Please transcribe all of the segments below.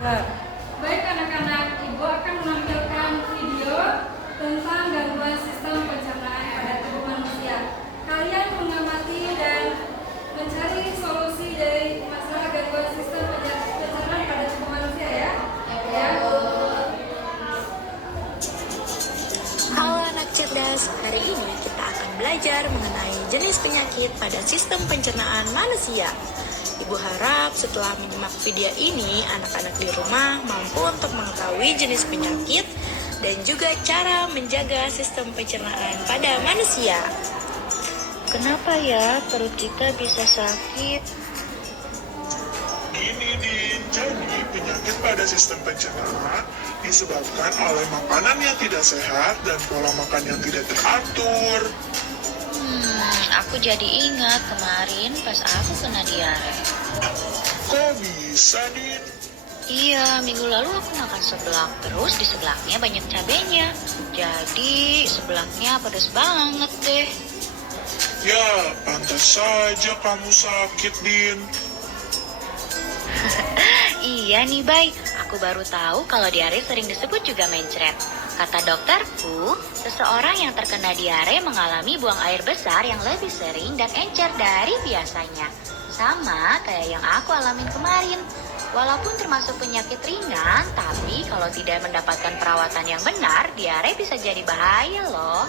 Nah, baik anak-anak, Ibu akan menampilkan video tentang gangguan sistem pencernaan pada tubuh manusia. Kalian mengamati dan mencari solusi dari masalah gangguan sistem pencernaan pada tubuh manusia ya. Ya. Halo anak cerdas, hari ini kita akan belajar mengenai jenis penyakit pada sistem pencernaan manusia. Ibu harap setelah menyimak video ini, anak-anak di rumah mampu untuk mengetahui jenis penyakit dan juga cara menjaga sistem pencernaan pada manusia. Kenapa ya perut kita bisa sakit? Ini jadi penyakit pada sistem pencernaan disebabkan oleh makanan yang tidak sehat dan pola makan yang tidak teratur. Aku jadi ingat kemarin pas aku kena diare. Kok bisa, Din? Iya, minggu lalu aku makan seblak, terus di seblaknya banyak cabenya. Jadi sebelaknya pedas banget deh. Ya, pantas saja kamu sakit, Din. Iya nih, Bay. Aku baru tahu kalau diare sering disebut juga mencret. Kata dokterku, seseorang yang terkena diare mengalami buang air besar yang lebih sering dan encer dari biasanya. Sama kayak yang aku alamin kemarin. Walaupun termasuk penyakit ringan, tapi kalau tidak mendapatkan perawatan yang benar, diare bisa jadi bahaya loh.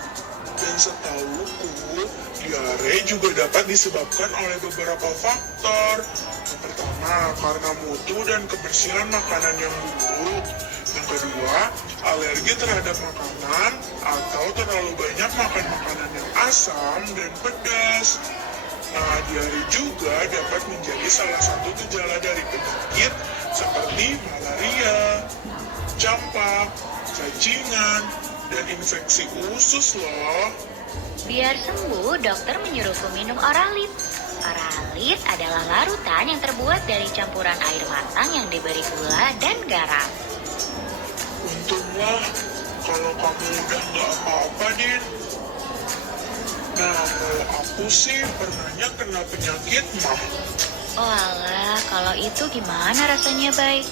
Dan setahuku, diare juga dapat disebabkan oleh beberapa faktor. Yang pertama, karena mutu dan kebersihan makanan yang buruk. Yang kedua, alergi terhadap makanan atau terlalu banyak makan makanan yang asam dan pedas. Nah, diare juga dapat menjadi salah satu gejala dari penyakit seperti malaria, campak, cacingan, dan infeksi usus loh. Biar sembuh, dokter menyuruhku minum Oralit. Oralit adalah larutan yang terbuat dari campuran air matang yang diberi gula dan garam. Untunglah kalau kamu udah nggak apa-apa, Din. Nah, kalau aku sih pernahnya kena penyakit mah. Oh alah, kalau itu gimana rasanya, Bay?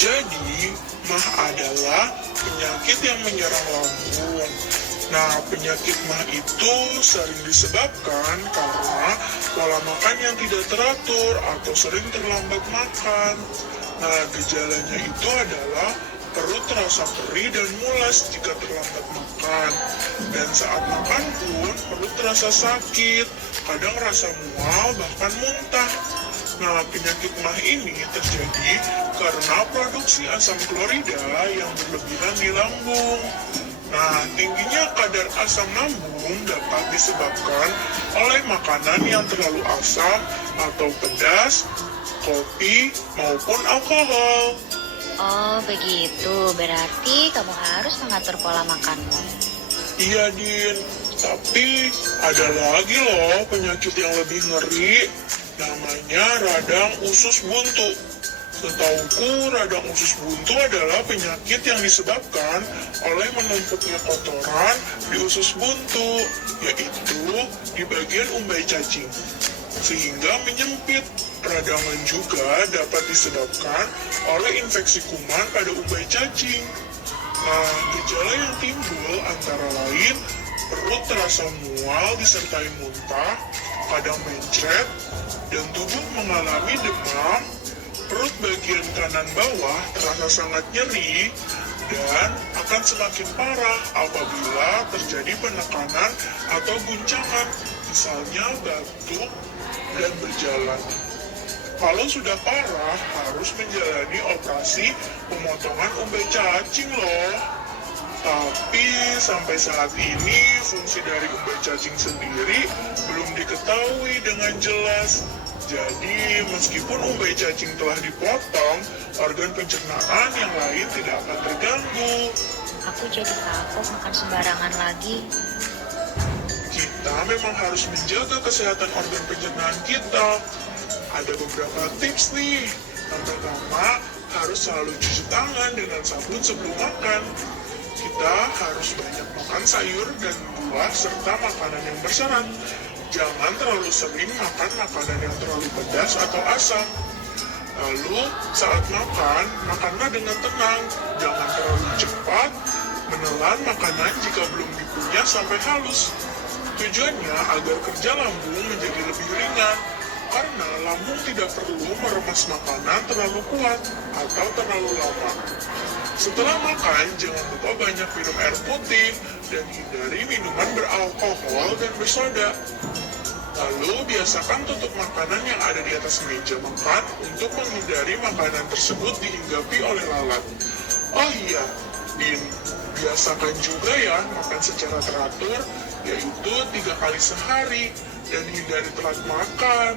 Jadi, mah adalah penyakit yang menyerang lambung. Nah, penyakit mah itu sering disebabkan karena pola makan yang tidak teratur atau sering terlambat makan. Nah, gejalanya itu adalah perut terasa perih dan mulas jika terlambat makan. Dan saat makan pun perut terasa sakit, kadang rasa mual bahkan muntah. Nah, penyakit mah ini terjadi karena produksi asam klorida yang berlebihan di lambung. Nah, tingginya kadar asam lambung dapat disebabkan oleh makanan yang terlalu asam atau pedas, kopi, maupun alkohol. Oh begitu, berarti kamu harus mengatur pola makanmu. Iya, Din. Tapi ada lagi loh penyakit yang lebih ngeri. Namanya radang usus buntu. Setauku, radang usus buntu adalah penyakit yang disebabkan oleh menumpuknya kotoran di usus buntu, yaitu di bagian umbai cacing, sehingga menyempit. Radangan juga dapat disebabkan oleh infeksi kuman pada umbai cacing. Nah, gejala yang timbul antara lain perut terasa mual disertai muntah, kadang mencret, dan tubuh mengalami demam. Perut bagian kanan bawah terasa sangat nyeri dan akan semakin parah apabila terjadi penekanan atau guncangan, misalnya batuk dan berjalan. Kalau sudah parah, harus menjalani operasi pemotongan umbai cacing loh. Tapi sampai saat ini fungsi dari umbai cacing sendiri belum diketahui dengan jelas. Jadi meskipun umbai cacing telah dipotong, organ pencernaan yang lain tidak akan terganggu. Aku jadi kapok makan sembarangan lagi. Kita memang harus menjaga kesehatan organ pencernaan kita. Ada beberapa tips nih. Yang pertama, harus selalu cuci tangan dengan sabun sebelum makan. Kita harus banyak makan sayur dan buah serta makanan yang berserat. Jangan terlalu sering makan makanan yang terlalu pedas atau asam. Lalu saat makan, makanlah dengan tenang, jangan terlalu cepat, menelan makanan jika belum dikunyah sampai halus. Tujuannya agar kerja lambung menjadi lebih ringan, karena lambung tidak perlu meremas makanan terlalu kuat atau terlalu lama. Setelah makan, jangan lupa banyak minum air putih dan hindari minuman beralkohol dan bersoda. Lalu biasakan tutup makanan yang ada di atas meja makan untuk menghindari makanan tersebut dihinggapi oleh lalat. Oh iya, Din, biasakan juga ya makan secara teratur, yaitu 3 kali sehari, dan hindari telat makan.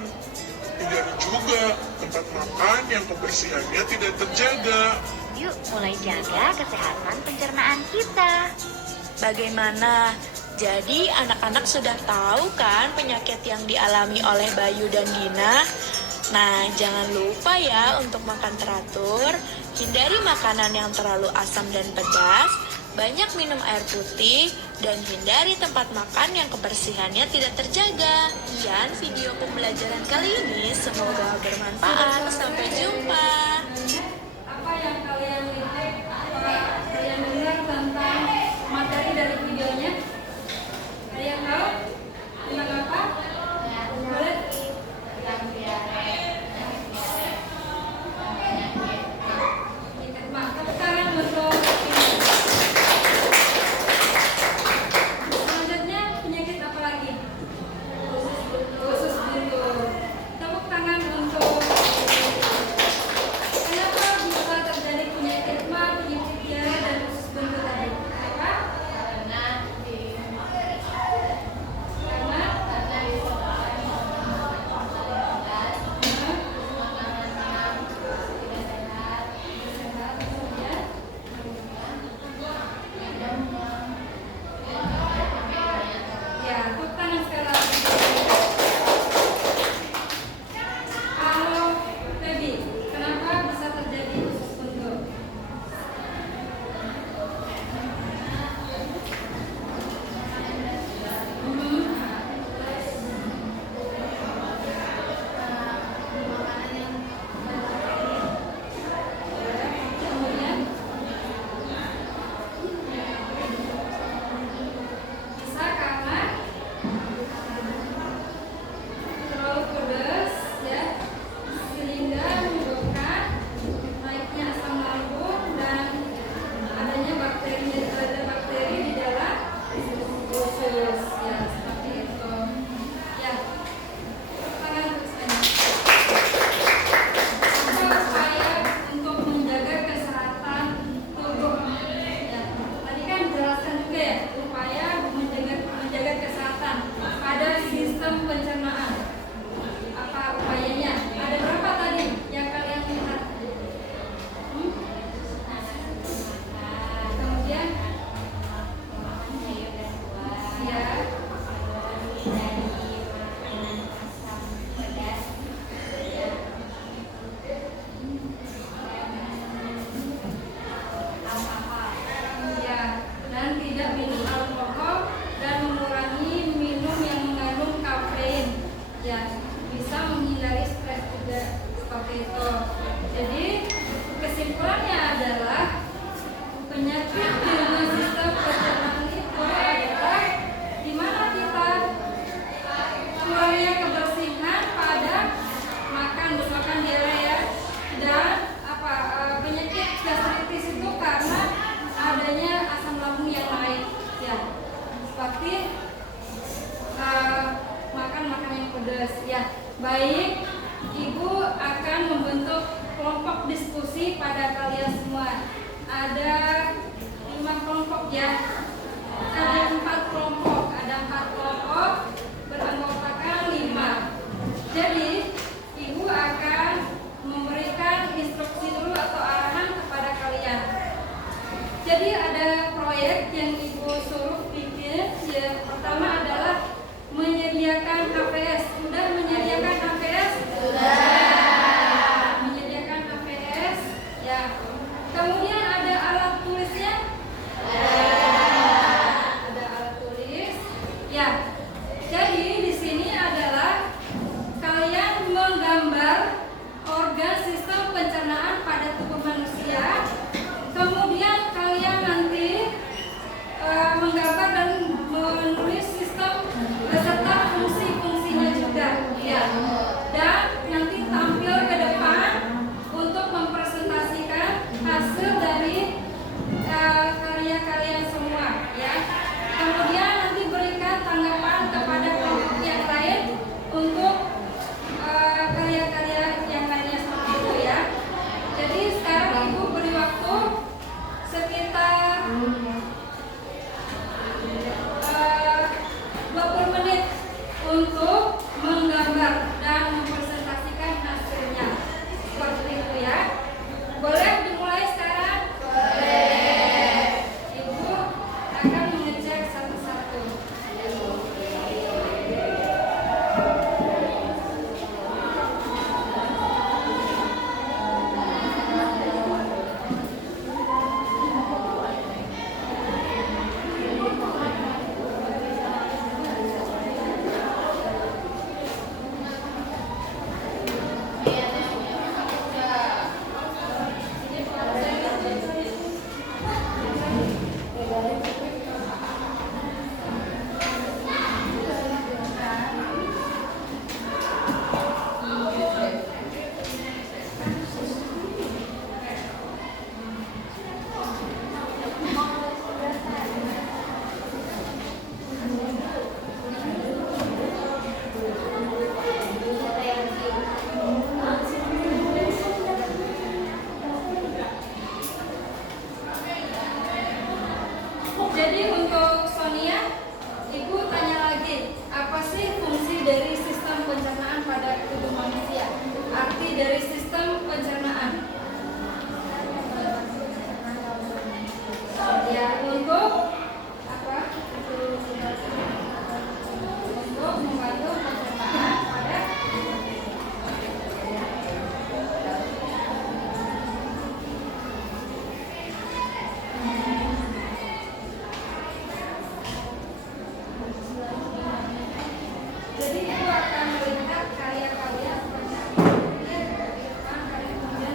Hindari juga tempat makan yang kebersihannya tidak terjaga. Yuk mulai jaga kesehatan pencernaan kita. Bagaimana? Jadi anak-anak sudah tahu kan penyakit yang dialami oleh Bayu dan Dina? Nah, jangan lupa ya untuk makan teratur, hindari makanan yang terlalu asam dan pedas, banyak minum air putih, dan hindari tempat makan yang kebersihannya tidak terjaga. Sekian video pembelajaran kali ini, semoga bermanfaat. Sampai jumpa. Apa yang kalian lihat, kalian dengar tentang materi dari videonya? Kalian tahu tentang apa? Boleh? Tepuk tangan untuk selanjutnya penyakit apa lagi? Usus buntu. Tepuk tangan untuk kenapa bisa terjadi penyakit mah, penyakit tiara dan usus buntu tadi? Apa? Karena ya, tepuk tangan sekali lagi. Halo, Feby, kenapa bisa terjadi usus buntu? Kemudian bisa karena terlalu pedas ya, sehingga menyebabkan naiknya asam lambung dan adanya bakteri di dalam usus ya, seperti itu ya. Tangan terus aja. Apa upaya untuk menjaga kesehatan tubuh? Ya, tadi kan jelaskan juga ya, upaya menjaga kesehatan pada sistem pencernaan. Apa upayanya? Ada berapa tadi yang kalian lihat? Kemudian ya, ya, dan tidak minum alkohol dan mengurangi minum yang mengandung kafein. Ya, bisa menghindari stres juga seperti itu. Jadi kesimpulannya adalah penyakit dengan sistem pencernaan itu adalah di mana kita kurangnya kebersihan pada makan, misalkan diare dan penyakit gastritis itu karena adanya asam lambung yang naik ya, seperti makan makanan yang pedas ya. Baik, Ibu akan membentuk kelompok diskusi pada kalian semua. Ada 5 kelompok ya. Ada 4 kelompok, beranggotakan 5. Jadi Ibu akan memberikan instruksi dulu atau arahan kepada kalian. Jadi ada proyek yang Ibu suruh bikin. Yang pertama adalah menyediakan HPS. Sudah menyediakan HPS? Sudah. Menyediakan HPS ya. Kemudian ada alat tulisnya? Ada alat tulis. Ya. Jadi di sini adalah kalian menggambar organ sistem Jadi untuk Sonia, Ibu tanya lagi, apa sih fungsi dari sistem pencernaan pada tubuh manusia? Arti dari sistem pencernaan. Ya, untuk apa? Untuk membantu pencernaan pada jadi Ibu akan melihat karya-karya seperti ini dari depan, kemudian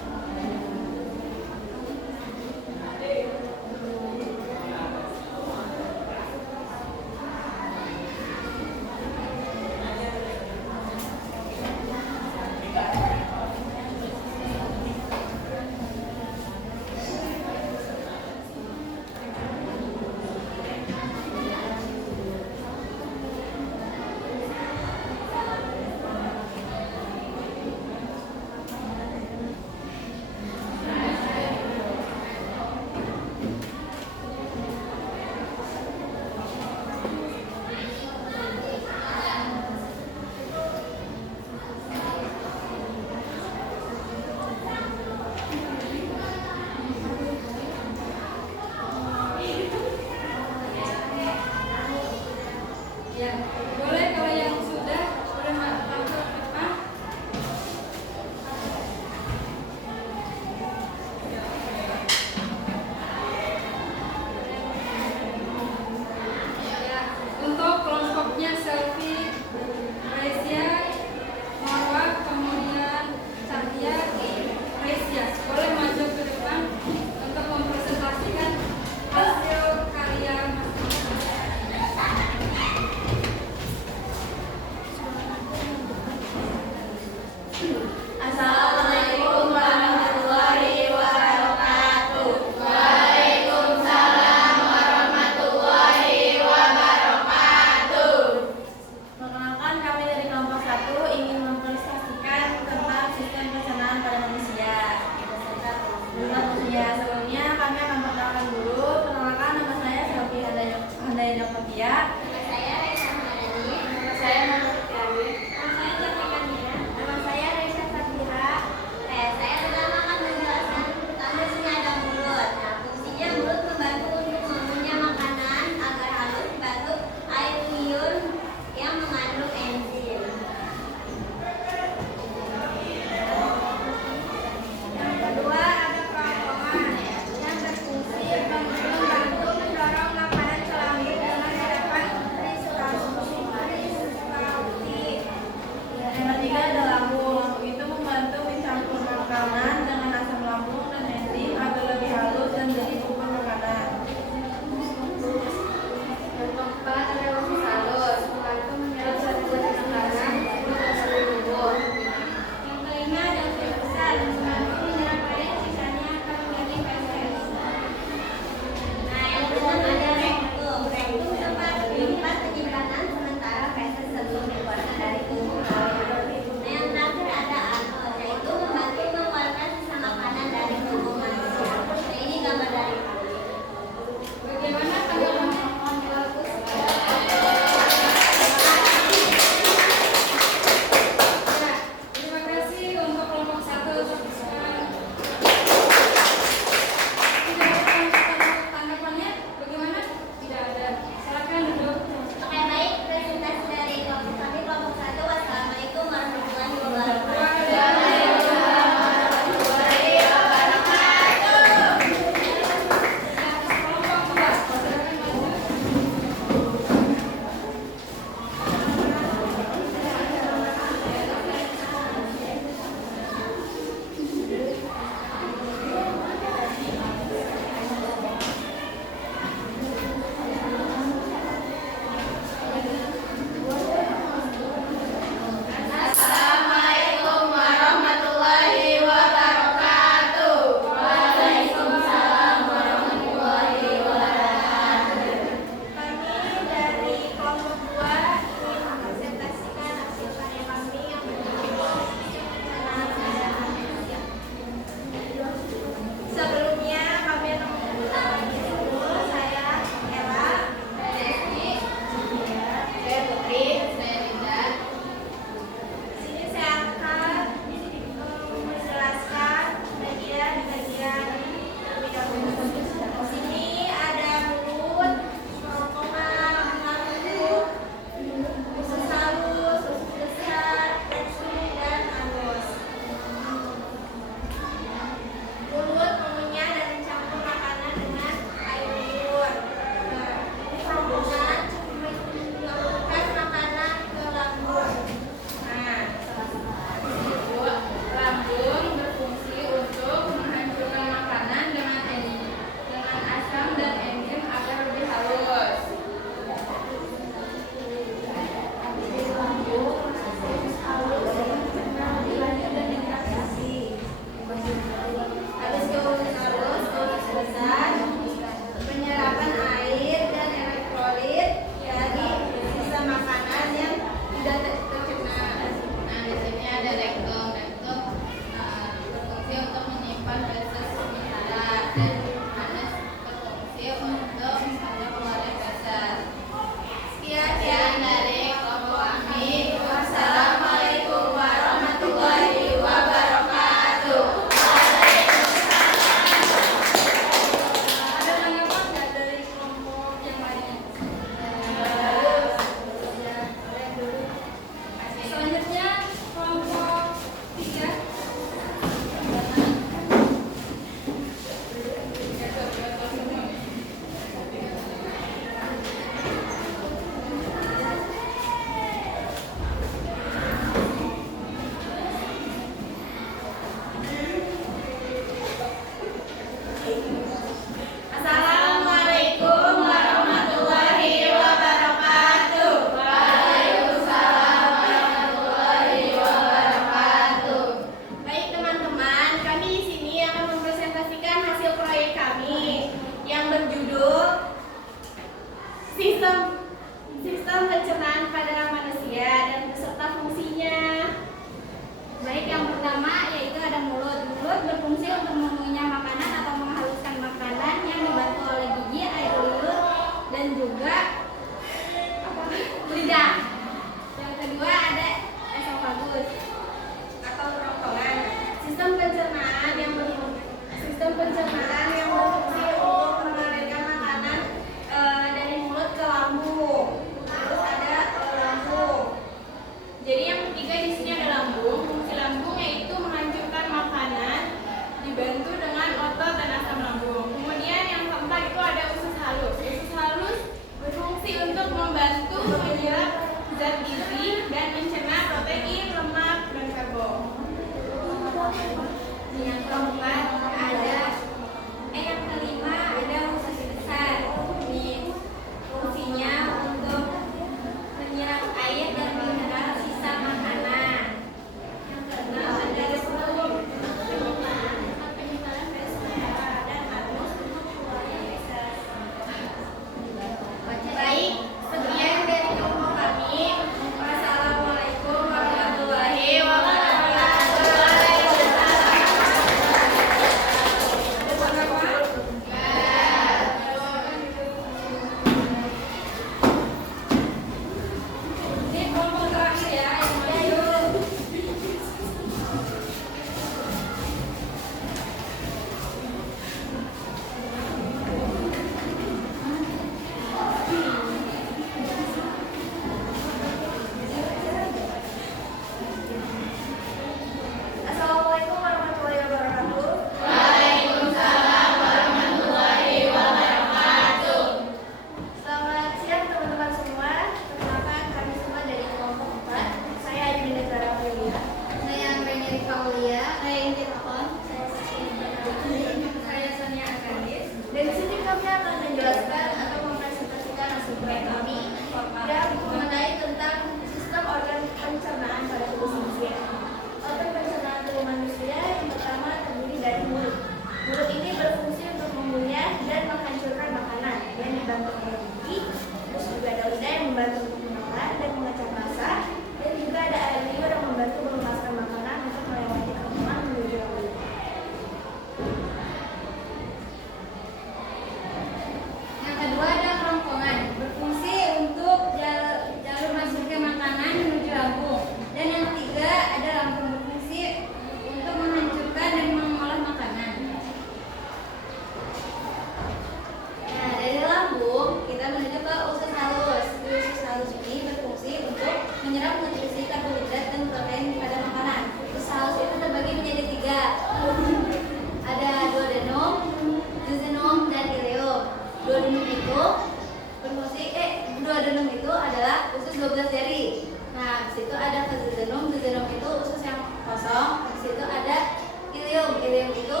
12 jari. Nah, di situ ada vagisenum. Vagisenum itu usus yang kosong. Di situ ada ilium. Ilium itu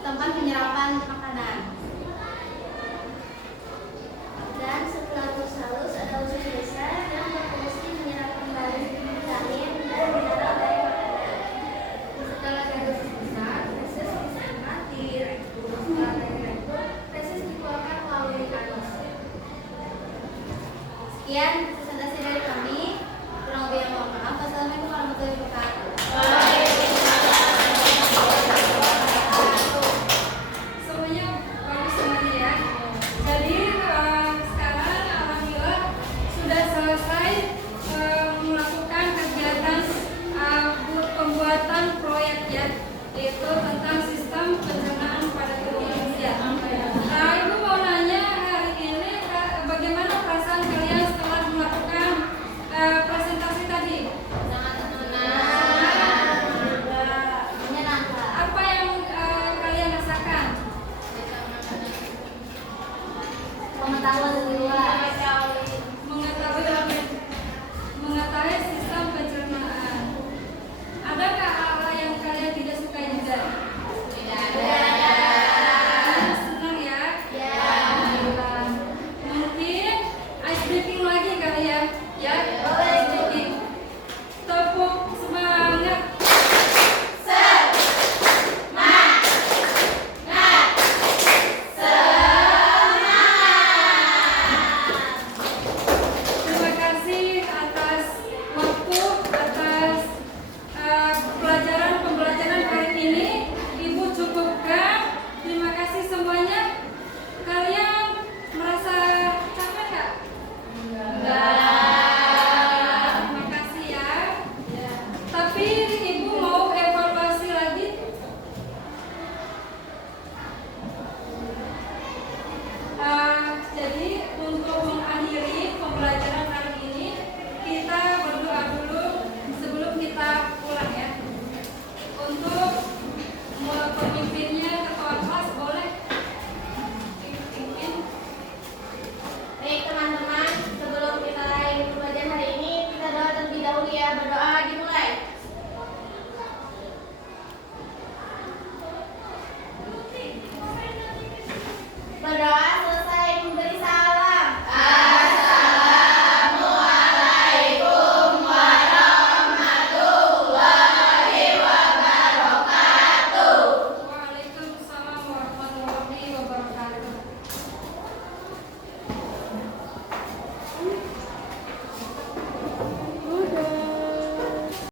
tempat penyerapan makanan. Dan setelah usus halus ada usus besar yang berfungsi menyerap kembali vitamin dan mineral dari makanan. Setelah dari usus besar, feses bisa mati. Setelah dari rektum, feses dikeluarkan melalui anus. Sekian presentasi dari kami. Kurang lebih yang mohon maaf. Wassalamualaikum warahmatullahi wabarakatuh. Semuanya bagus semuanya ya. Jadi sekarang alhamdulillah sudah selesai melakukan kegiatan pembuatan proyek ya, yaitu tentang sistem pencernaan pada tubuh manusia. Nah, Ibu mau nanya hari ini bagaimana perasaan kalian setelah melakukan presentasi tadi? Menyenangkan. Apa yang kalian rasakan? Pengetahuan lebih luas.